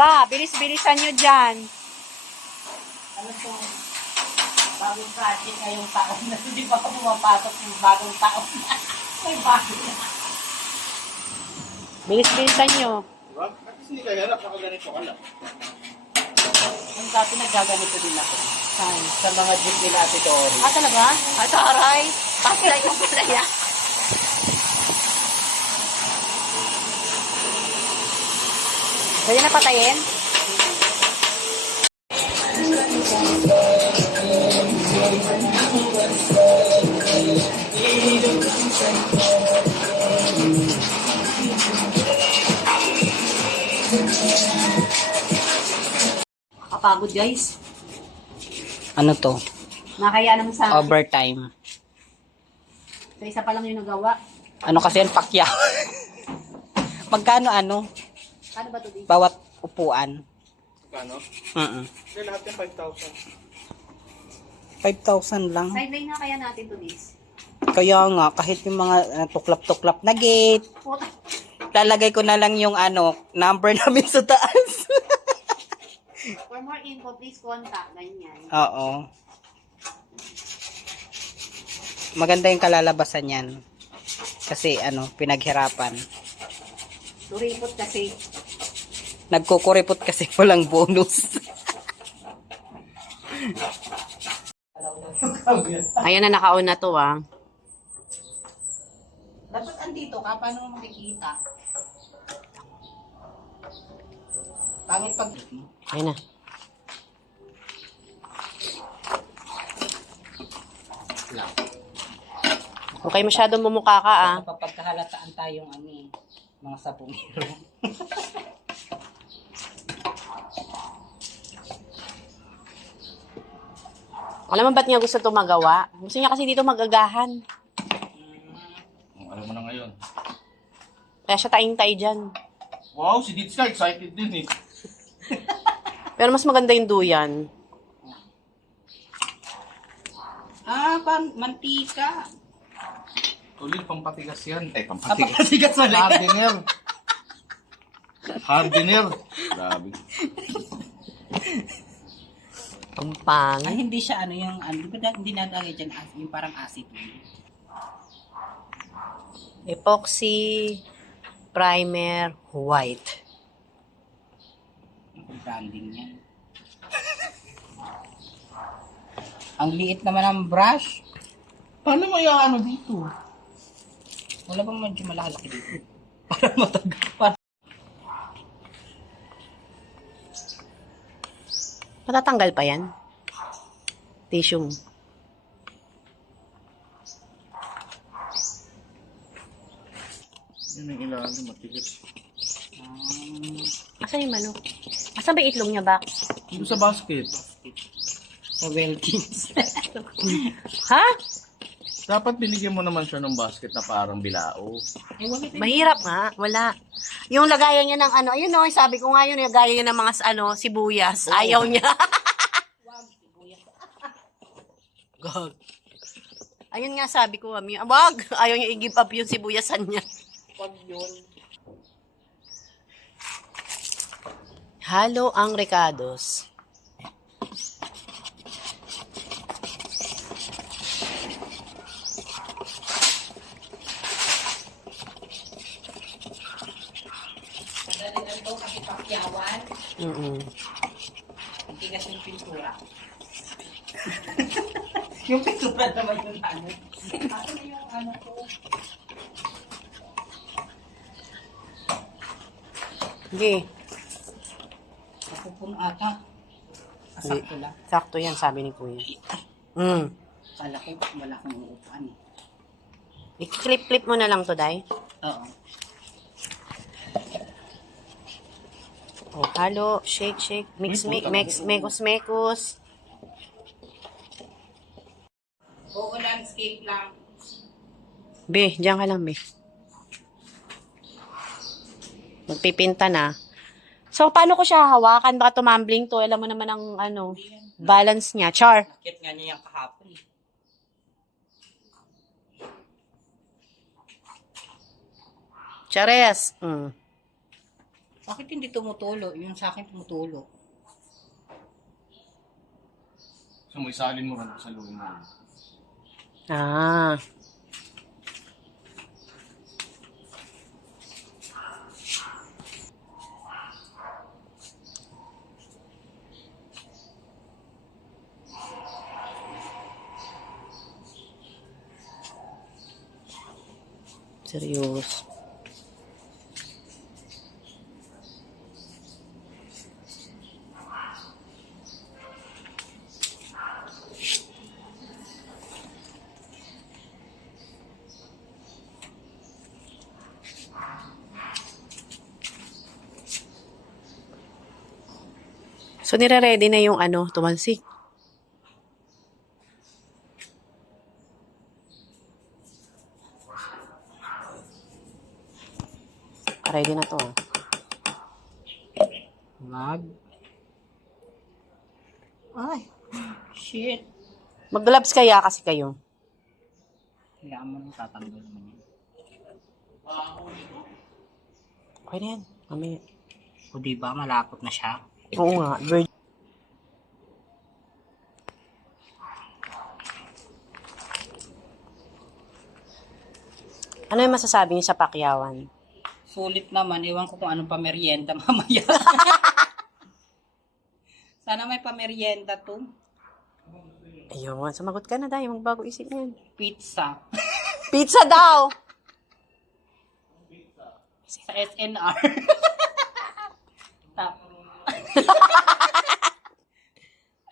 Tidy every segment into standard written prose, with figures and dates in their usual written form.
Aba, bilis-bilisan nyo dyan. Ano to? Bagong project ngayong taon na. Hindi pa ako pumapasok yung bagong taon na. May bago na. Bilis-bilisan nyo. Diba? At least hindi ka hirap, nakaganito ka lang. Yung dati nagaganito din ako. Saan? Sa mga jeep nila Ate Dory. Ah, talaga? Ah, taray. Pasay yung palaya. Pwede na patayin? Kapagod guys. Ano to? Nakaya naman sa Overtime. isa pa lang yung nagawa. Ano kasi yan? Pakyaw. Magkano ano? Ano ba ito di? Bawat upuan. Kano? Hindi, lahat yung 5,000. 5,000 lang. Sideline na kaya natin to this. Kaya nga, kahit yung mga tuklap-tuklap na gate, Puta. lalagay ko na lang yung number namin sa taas. For more info, please contact. Ganyan. Oo. Maganda yung kalalabasan yan. Kasi pinaghirapan. Turipot kasi. Nagkukuripot kasi walang bonus. Ayan na, nakaon na to ah. Dapat andito ka, paano mo makikita? Pangit pag... Ayan na. Okay, masyadong mumukha ka ah. Kapagkahalataan tayong mga sapumiro. Alam mo ba't niya gusto ito magawa? Gusto niya kasi dito magagahan. Alam mo na ngayon. Kaya siya taing-tay dyan. Wow, si Ditska excited din eh. Pero mas maganda yung duyan. Mantika. Ulit, pampatigas yan. Pampatigas. Kapatigas wala. Hardener. Hardener. Grabe. Pampang. Ay, hindi siya di ba hindi nalagay dyan yung parang acid. Epoxy primer white. Yung branding niya. Ang liit naman ng brush. Paano mo dito? Wala bang medyo malaki dito? Para matagal. Matatanggal pa yan? Tissue mo. Yun ang ilalim, matigas. Asan yung manok? Asan ba yung itlog niya, Bak? Dito sa basket. Sa Welkins. Ha? Dapat binigyan mo naman siya ng basket na parang bilao. Mahirap nga. Wala. Yung lagayan niya ng ayun o, sabi ko nga yun, yung lagayan niya ng mga sibuyas. Ayaw niya. Gag. Ayun nga sabi ko, wag. Ayaw niya i-give up yung sibuyasan niya. Wag yun. Halo ang recados. Ito kasi pakyawan. Ang tigas yung pintura. Yung pintura naman yung Ano yung ko? Hindi. Ako pun ata. Sakto lang. Sakto yan, sabi ni Kuya. Kala ko wala akong uupuan eh. I-clip-clip mo na lang to, Day. Oo. Oh, halo, shake, mekos. Oo, landscape lang. Be, diyan ka lang, be. Magpipinta na. So, paano ko siya hawakan? Baka tumambling to. Alam mo naman ang, balance niya. Char. Nakit nga niya yung kahapon. Chares. Bakit hindi tumutulo? Yung sa akin tumutulo. So, may salin mo rin sa luwi mo. Ah. Seryoso. So, nire-ready na yung tumansik. Ready na to. Mag. Ay. Shit. Mag-gloves kaya kasi kayo. Kailangan mo nang tatanggal naman yun. Okay na yan. Mamaya. O diba, malapot na siya. Oo nga. Ano yung masasabi niyo sa pakyawan? Sulit naman. Ewan ko kung anong pamerienda mamaya. Sana may pamerienda to. Ayun, sumagot ka na dahil magbago isip niyan. Pizza. Pizza daw! Sa SNR.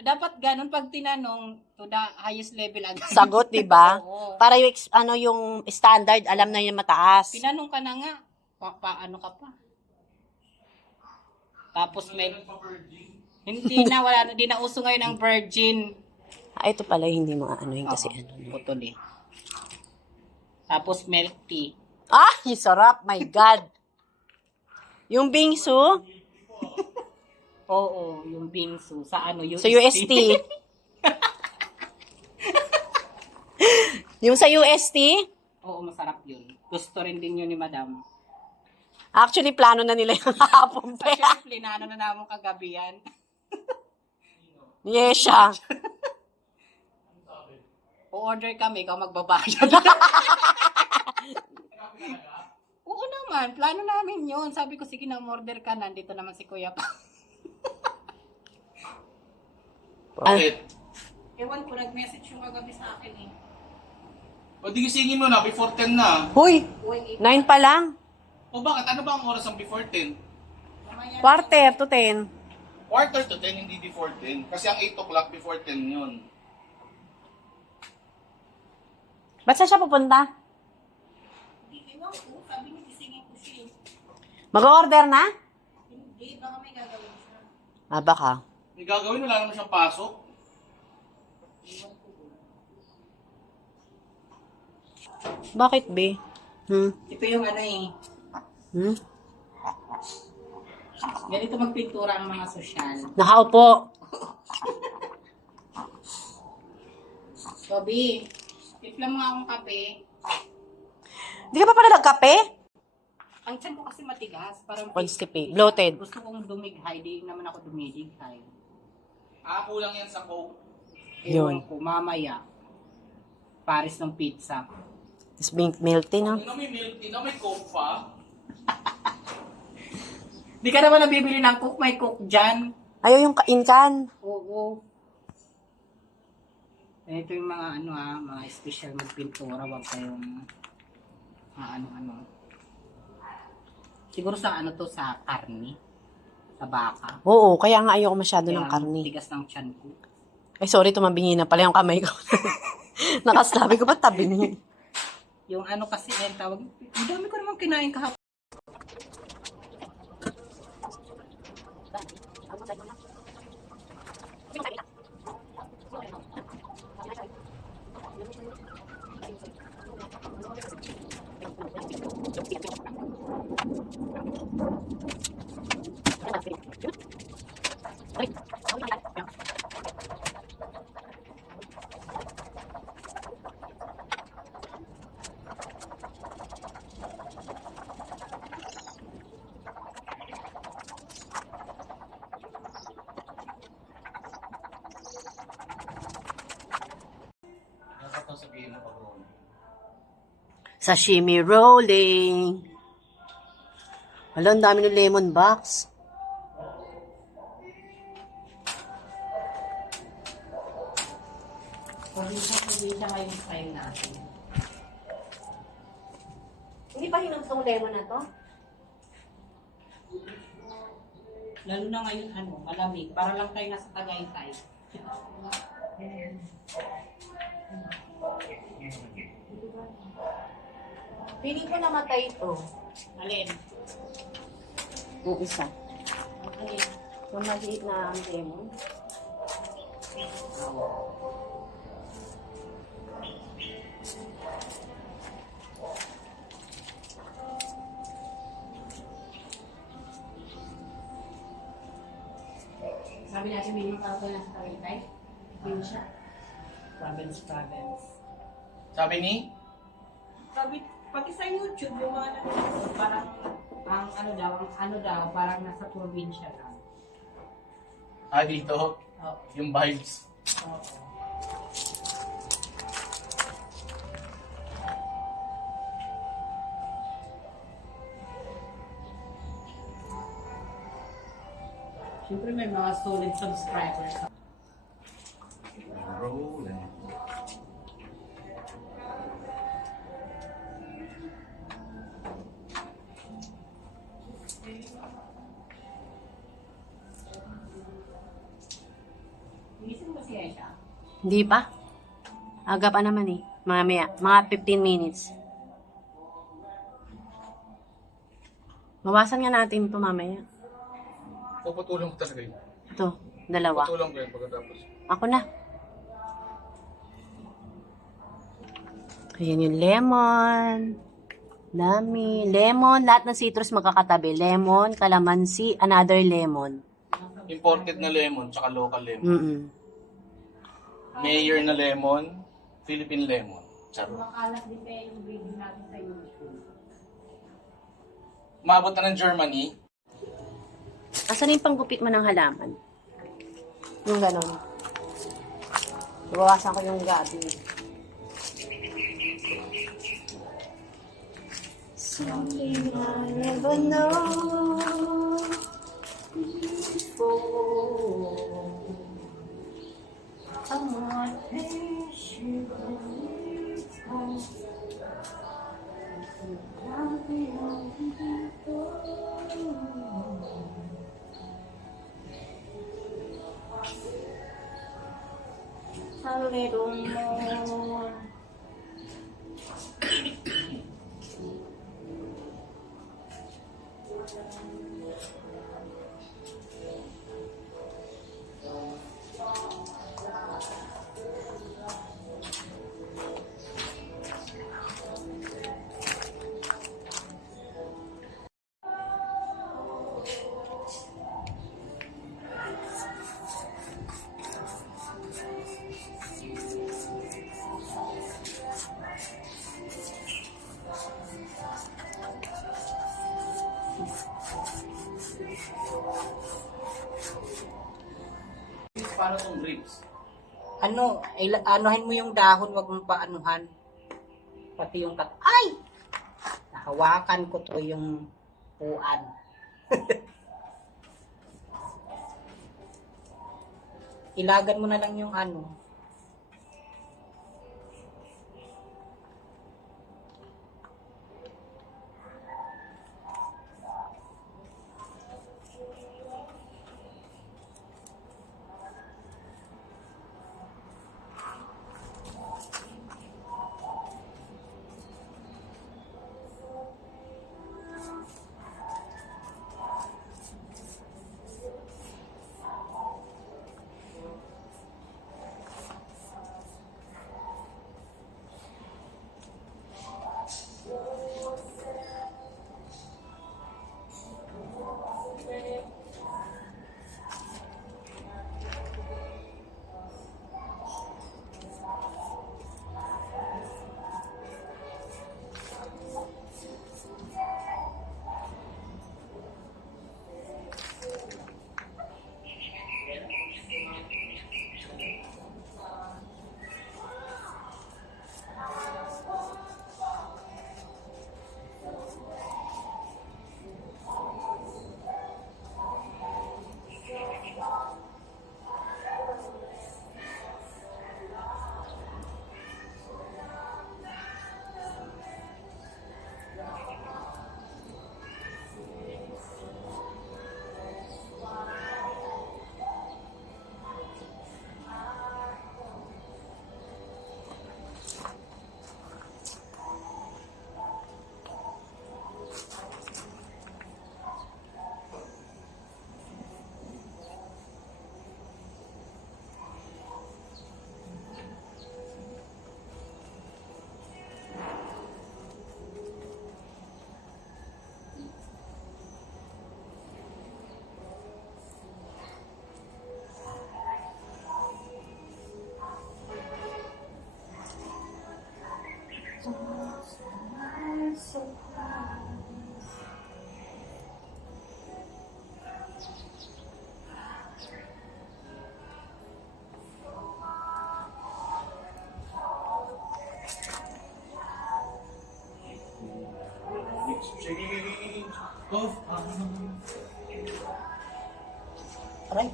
Dapat ganun pag tinanong to the highest level agad. Sagot, di ba? Oo. Para yung, yung standard, alam na yung mataas. Tinanong ka na nga. Paano ka pa? Tapos may... Hindi na, wala na. Di na uso ngayon ang virgin. Ito pala hindi mo aanohin kasi Putol eh. Tapos milk tea. Ah, yung sarap. My God. Yung bingsu, Oo, yung bingsu. Sa UST. sa UST. Yung sa UST, Oo, masarap yun. Gusto rin din yun ni madam. actually, plano na nila yung hapon pa. Actually, plinano na namin kagabi yan. Yes, siya. O-order kami, ikaw magbabayad. Oo naman, plano namin yun. Sabi ko, sige na, order ka. Nandito naman si Kuya pa. Bakit? Ewan ko, nag-message yung kagabi sa akin eh. O di gisingin mo na, before 10 na. Huy, Uy, 9 pa lang. O bakit? Ano ba ang oras ng before 10? Quarter to 10. Quarter to 10, hindi before 10. Kasi ang 8 o'clock before 10 yun. Ba't saan siya pupunta? Ewan ko, sabi niya, gisingin ko siya. Mag-order na? Hindi, baka may gagawin siya. Ah, baka. May gagawin, wala naman siyang pasok. Bakit, be? Ito yung ano eh. Ganito magpintura ang mga sosyal. Nakaupo. Bobby, tipla mo nga akong kape. Di ka pa pala nagkape? Ang tiyan ko kasi matigas. Parang Constipated. Bloated. Gusto kong dumighay. Di naman ako dumidighay. Kulang yan sa coke. Yun. Ewan ko, mamaya. Paris ng pizza. Tapos milk tea, no? Ino may milk tea, may coke pa. Di ka naman nabibili ng cook. May cook dyan. Ayaw yung kainkan. Oo. Ito yung mga mga special magpintura. Wag kayong ano. Siguro sa sa karne. Sa baka. Oo, kaya nga ayoko masyado ng Kaya karne. tigas ng tiyan ko. Ay, sorry, tumabingi na pala yung kamay ko. Nakaslabi ko pa tabi niya. Yung kasi yan tawag. Ang dami ko naman kinain kahapon. Sashimi rolling. Hala, ang dami ng lemon box. Probinsya ngayong style natin. Hindi pa hinog tong lemon na to? Lalo na ngayon, malamig. Para lang tayo nasa Tagaytay. Piling ko namatay ito. Alin? Yung isa. Alin? Yung maliit na ang lemon. Sabi natin may mga parang tayo nasa Tagaytay. Yun siya. Province. Sabi ni? Sabi, pati sa YouTube, yung mga nanonood, parang, ang ano daw, parang nasa probinsya lang. Dito. Oo. Yung vibes. Oo. Siyempre may mga solid subscribers. Rolling. Gising ba siya siya? Hindi pa. Aga pa naman eh. Mamaya. Mga 15 minutes. Mawasan nga natin ito mamaya. Puputulong ko talaga yun. Ito. Dalawa. Puputulong ko yun pagkatapos. Ako na. Ayan yung lemon. Dami. Lemon. Lahat ng citrus magkakatabi. Lemon, calamansi, another lemon. Imported na lemon, tsaka local lemon. Mm-mm. Mayor na lemon, Philippine lemon. Charot. Makalat din tayo yung video natin sa YouTube. Maabot na ng Germany. Asan yung panggupit mo ng halaman? Yung ganon. Iwawasan ko yung gabi. Something I never know before. I'm not patient a little more. Paano tong grapes? Anuhin mo yung dahon, wag mong paanuhan. Pati yung Ay! Nahawakan ko to yung puan. Ilagan mo na lang yung Aray.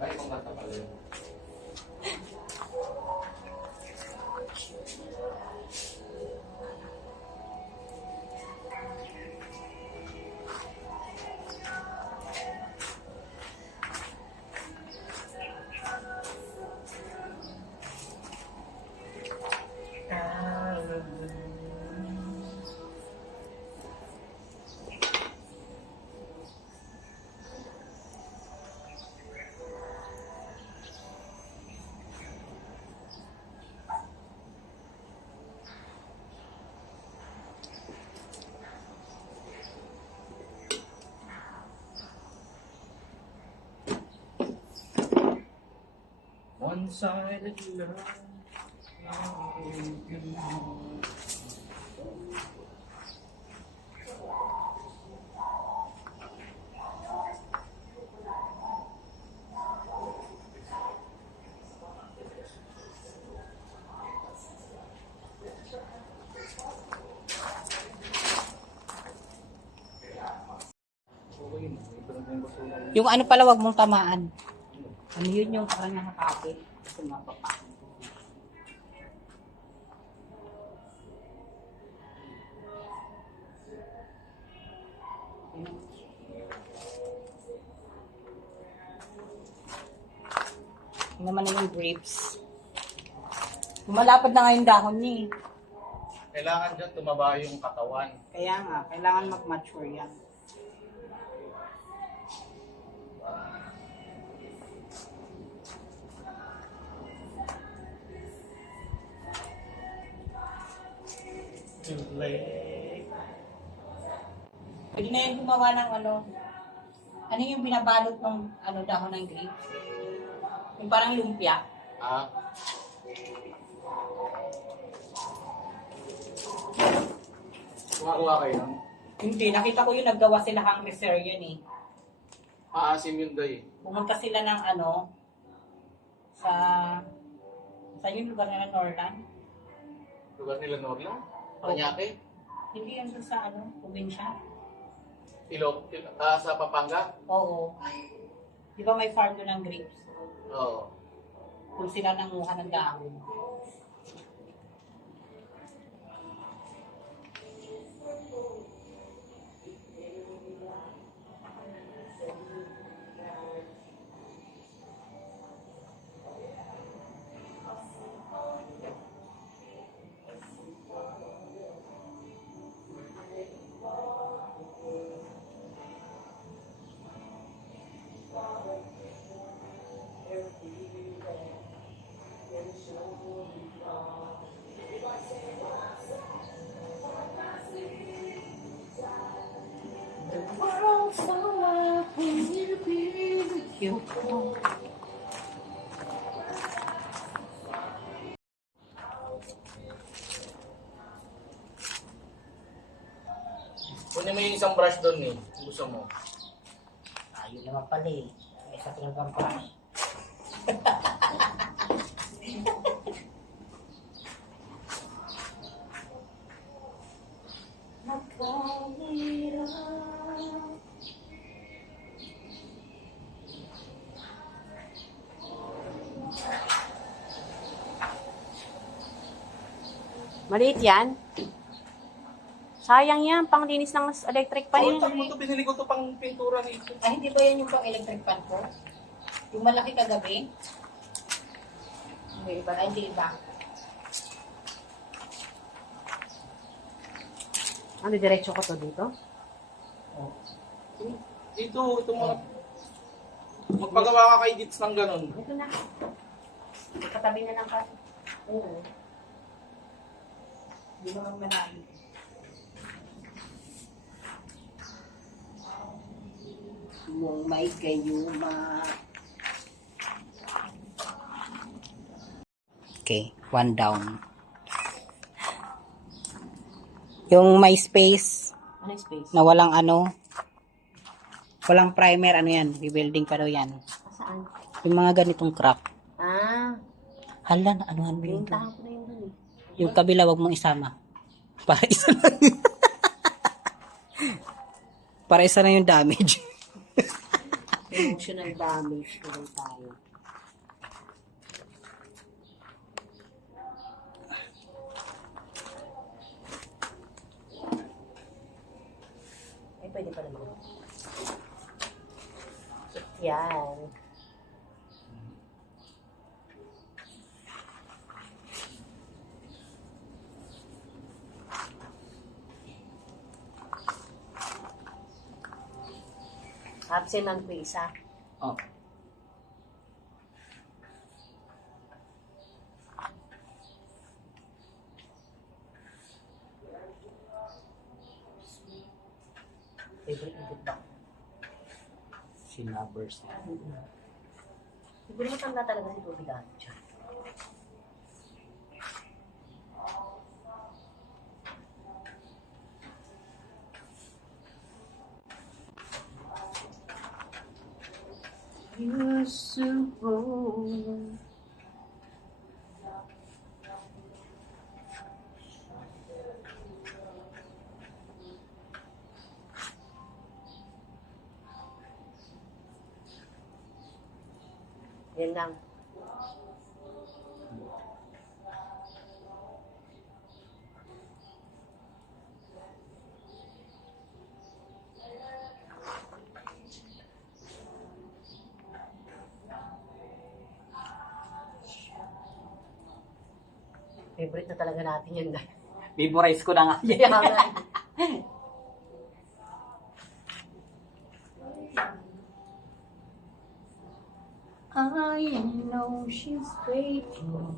Ay, kung nata pala yun. One-sided love. Yung ano pala, wag mong tamaan. Ano yun yung parang nakakapit. Sumapapa. Ano naman na yung grapes. Lumalapad na nga yung dahon niya eh. Kailangan dyan tumaba yung katawan. Kaya nga, kailangan mag-mature yan. Pwede na yung gumawa ng ano yung binabalot ng dahon ng grapes? Yung parang lumpia. Ah, kuha kayo. Hindi, nakita ko yung naggawa sila hang reserve yun eh. Maasim yun day. Pumunta sila ng sa yung lugar nila Norland. Lugar nila Norla? Paranaque? Hindi yan doon sa probinsya. Sa Pampanga? Oo. Di ba may farm doon ng grapes? Oo. Kung sila nanguha ng dahon. Kunin mo yung isang brush doon eh. Gusto mo. Ayun naman pala eh. May isa talagang brush. Maliit yan. Sayang yan, panglinis ng electric pan yan. Mo to, binili ko to pang pintura nito. Ay, hindi ba yan yung pang electric fan ko? Yung malaki kagabi? Hindi ba? Ay, hindi ba? Ano, diretso ko to dito? Ito mga... Magpagawa ka kay Dits ng ganun. Ito na. Katabi na ng pan. Oo. Hindi ba ang marami? Yung may gayuma. Okay, one down. Yung may space Ano yung space? na walang walang primer, yan, rebuilding pa daw yan. Saan? Yung mga ganitong crack. Ah, Hala, na anuhan mo yun? pinuntahan ko na yun dun eh. Yung kabila, wag mong isama. Para isa lang. Para isa na yung damage. Emotional damage tuloy tayo. Ay, pwede pa naman. Yan. Absent ang isa. Oh. Favorite na ba? Sinabers na. Siguro matanda talaga si Toby dati siya. You're so bold. Yan lang. Favorite na talaga natin yun. Memorize ko na nga. I know she's waiting.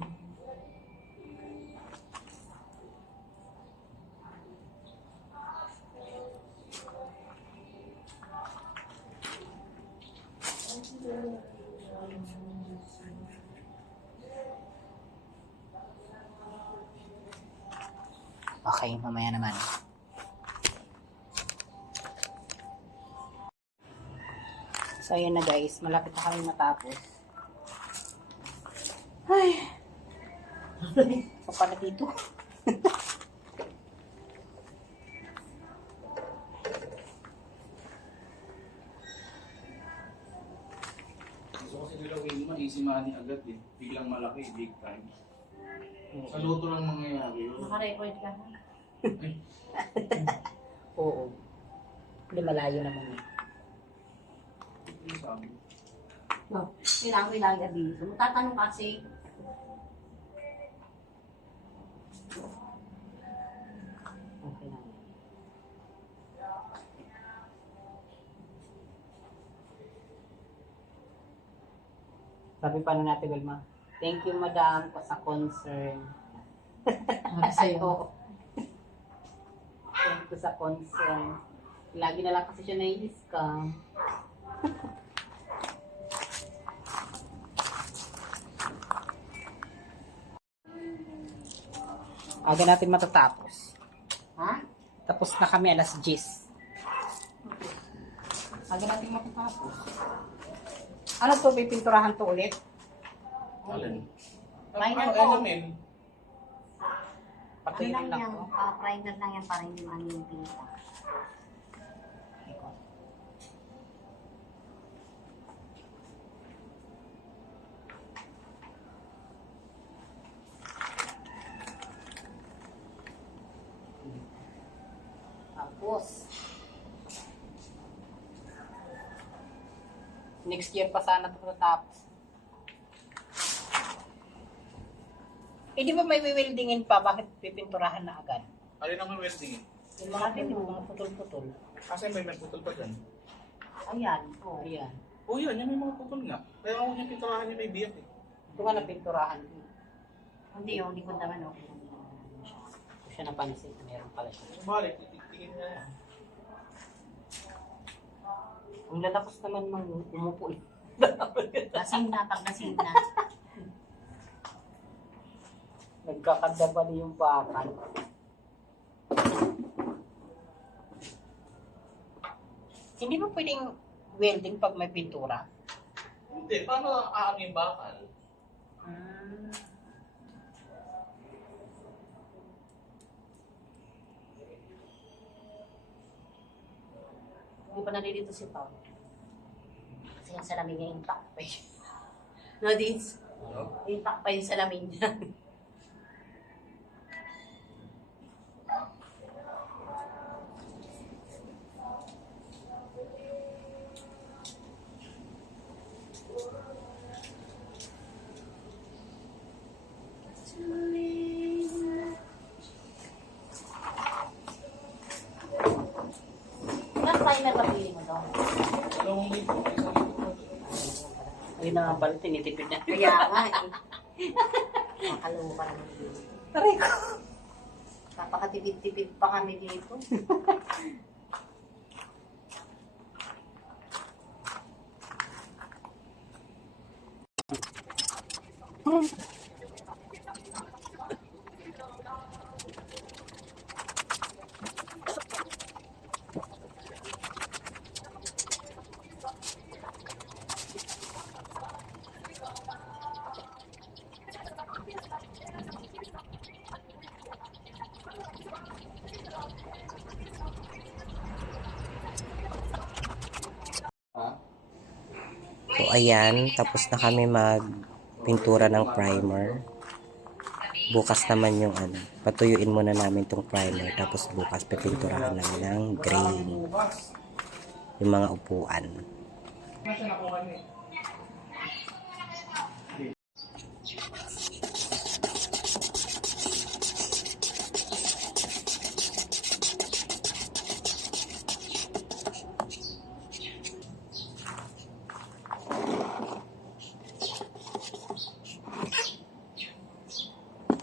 Okay, mamaya naman. So, ayan na guys. Malapit na kami matapos. Ay! Ako pala dito. Gusto kasi nila Wilma, easy money agad eh. Biglang malaki, big time. Sa luto lang mangyayari yun. Naka-record ka. Oo. Hindi malayo naman eh. Yung sabi. No, kailangan ko ilang abiso. Matatanong kasi. Okay na. Sabi pa na natin, Wilma. Thank you, madam, po sa concern. Sa'yo. Thank you sa concern. Lagi na lang kasi siya nai-scam. Aga natin matatapos. Ha? Tapos na kami alas 10. Aga natin matatapos. Ano to, pipinturahan to ulit? Alin? Primer Ano, po. element? Ano Patuloy lang lang yan? to. Primer lang yan para hindi ano yung pinta. Tapos, next year pa sana ito natapos. Eh, di ba may wewildingin pa? Bakit pipinturahan na agad? Alin naman welding eh? Yung mga mga putol-putol. Kasi may putol pa dyan. Ayan. Oh. Ayan. Oo yan, yan may mga putol nga. Kaya ako niya pinturahan yung may biyak eh. Ito nga napinturahan. Hindi yung likod naman. Okay lang din naman siya. Ito siya napansin na meron pala siya. Balik, titigin niya yan. Ang lalakos naman ng umupo eh. Lasing na, pag lasing na. Nagkakadabali yung bakal. Hindi ba pwedeng welding pag may pintura? Hindi, paano aano yung bakal? Hindi pa nalilito si Pao. Kasi Yung salamin niya, impact pa yun. No, Dins? Impact pa yung salamin niya. Ilang timer ba pili mo doon? Dalawang libo. Isang libo. Ayun na nga pala, tinitipid na. Kaya nga eh. Makaloka naman dito. Aray ko. Napakatipid-tipid pa kami dito. Ha? So, ayan. Tapos na kami magpintura ng primer. Bukas naman yung ano. Patuyuin muna namin tong primer. Tapos bukas pipinturahan namin ng green. Bukas. Yung mga upuan. Ano siya nakuha niya?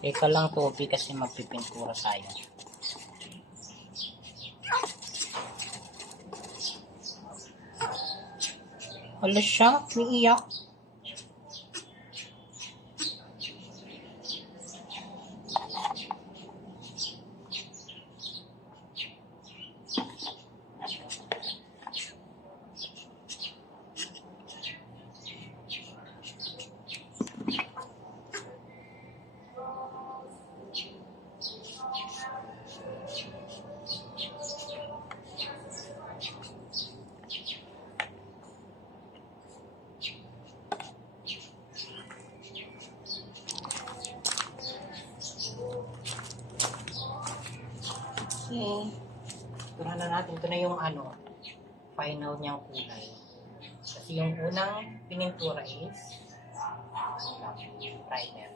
Teka lang, Toby, kasi magpipintura tayo. Wala siya, umiiyak. Okay. Tura na natin. Ito na yung ano, final niyang kulay. Kasi yung unang pinintura is primer.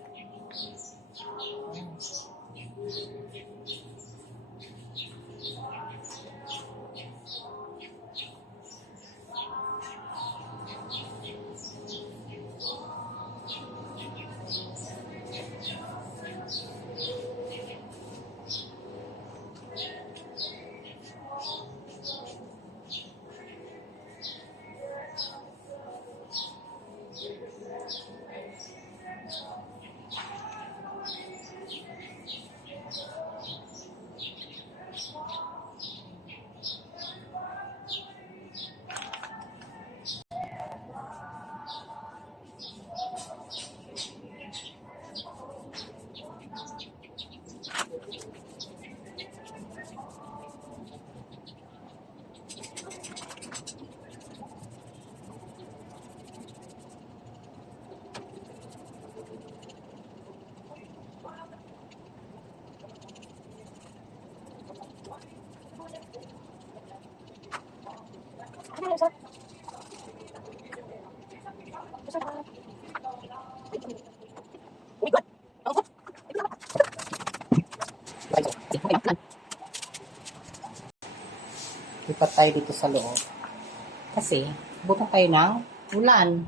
Lipat tayo dito sa loob. Kasi, buta tayo ng ulan.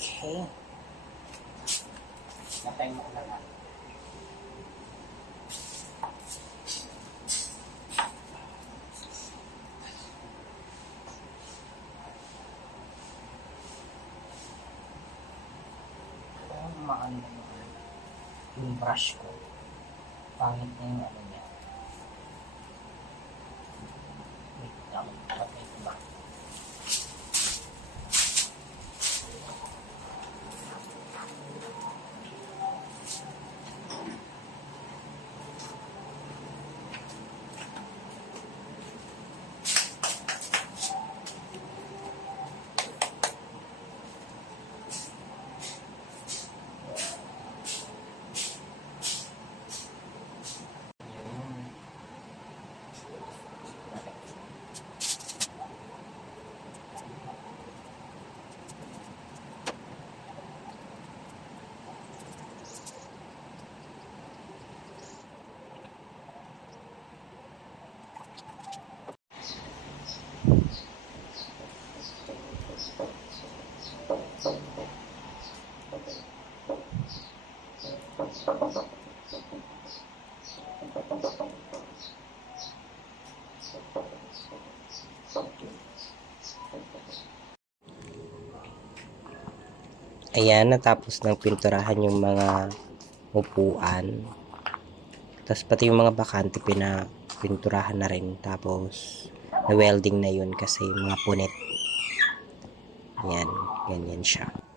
Okay. Natay mo ulan na. Maano yung brush ko. Pangit na yung ano niya. Wait lang. Patay ko ba? Ayan, natapos ng pinturahan yung mga upuan. Tapos pati yung mga bakante pinapinturahan na rin. Tapos na-welding na yun kasi yung mga punit. Ayan, ganyan siya.